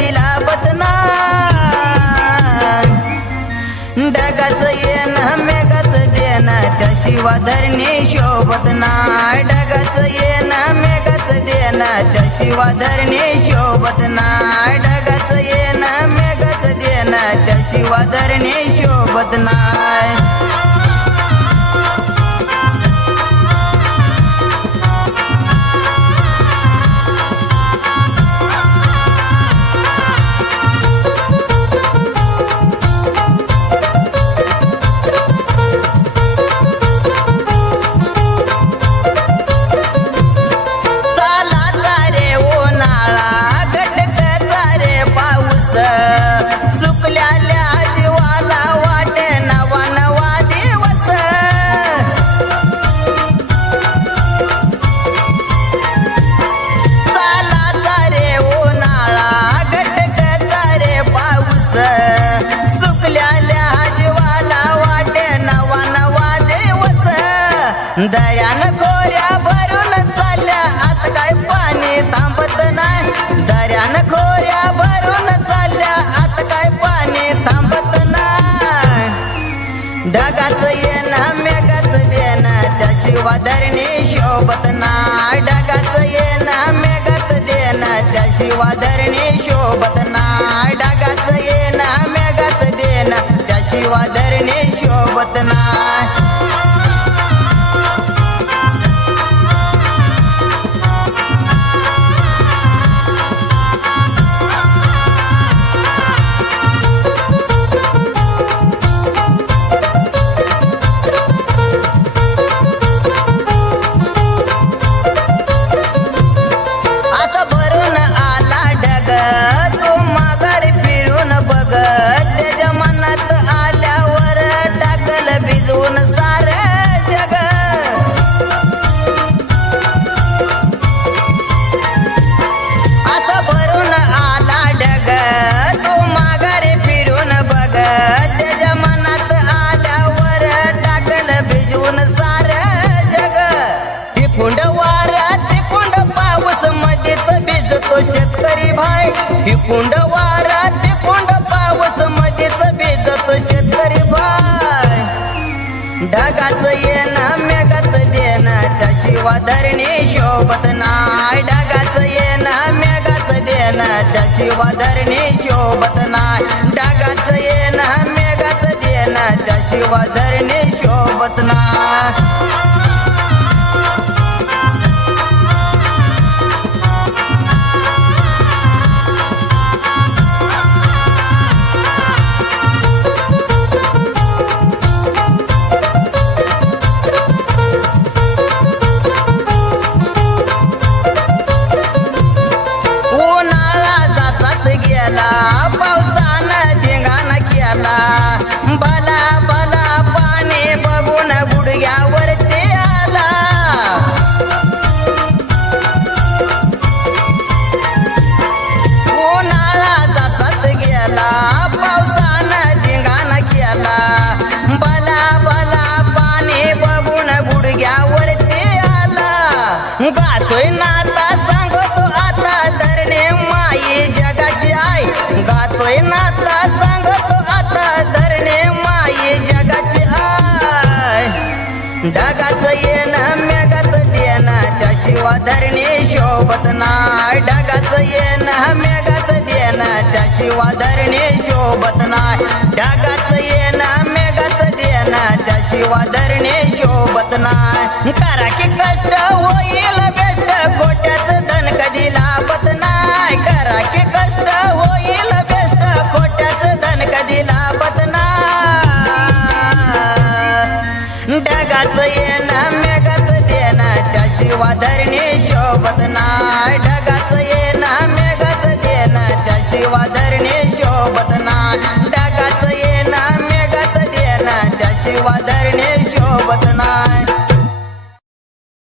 दिला बदना लाभत येन ढगाचं येणं त्याशिवा धरणी शोभत ना ढगाचं येणं मेघाचं देणं त्याशिवा धरणी शोभत ना ढगाचं येणं मेघाचं देणं त्याशिवा धरणी शोभत नाही दर्यान खोऱ्या भरून चालल्या. असं काय पाणी थांबत नाही. दर्यान खोऱ्या भरून चालल्या. असं काय पाणी थांबत नाही. ढगाचं येणं मेघाच देणं त्याशिवाय धरणी शोभत नाही. ढगाचं येणं मेघाच देणं त्याशिवाय धरणी शोभत नाही. ढगाचं येणं मेघाच देणं त्याशिवाय धरणी शोभत नाही. ग बघ त्याच्या मनात आल्यावर टाकल भिजवून सार जग. तिकुंड वारा तिकुंड पाऊस मध्येच भिजतो शेतकरी भाई. तिकुंड वारा तिकुंड पाऊस मध्येच भिजतो शेतकरी भाई. ढगाचं येणं मेघाचं देणं त्याशिवाय धरणी शोभत नाही. ढगाचं येणं मेघाचं देणं त्याशिवाय धरणी शोभत नाय देणं धरणे शोभतना गेला ढगाचं येणं मेघाचं देणं त्याशिवाय धरणी शोभत नाही. ढगाचं येणं मेघाचं देणं त्याशिवाय धरणी शोभत नाही. ढगाचं येणं मेघाचं देणं त्याशिवाय धरणी शोभत नाही. करा की कष्ट होईल ढगाच येणं मेघाचं देना त्याशिवाय धरणी शोभत नाही. ढगाच येणं मेघाचं देना त्याशिवाय धरणी शोभत नाही. ढगाच येणं मेघाचं देना त्याशिवाय धरणी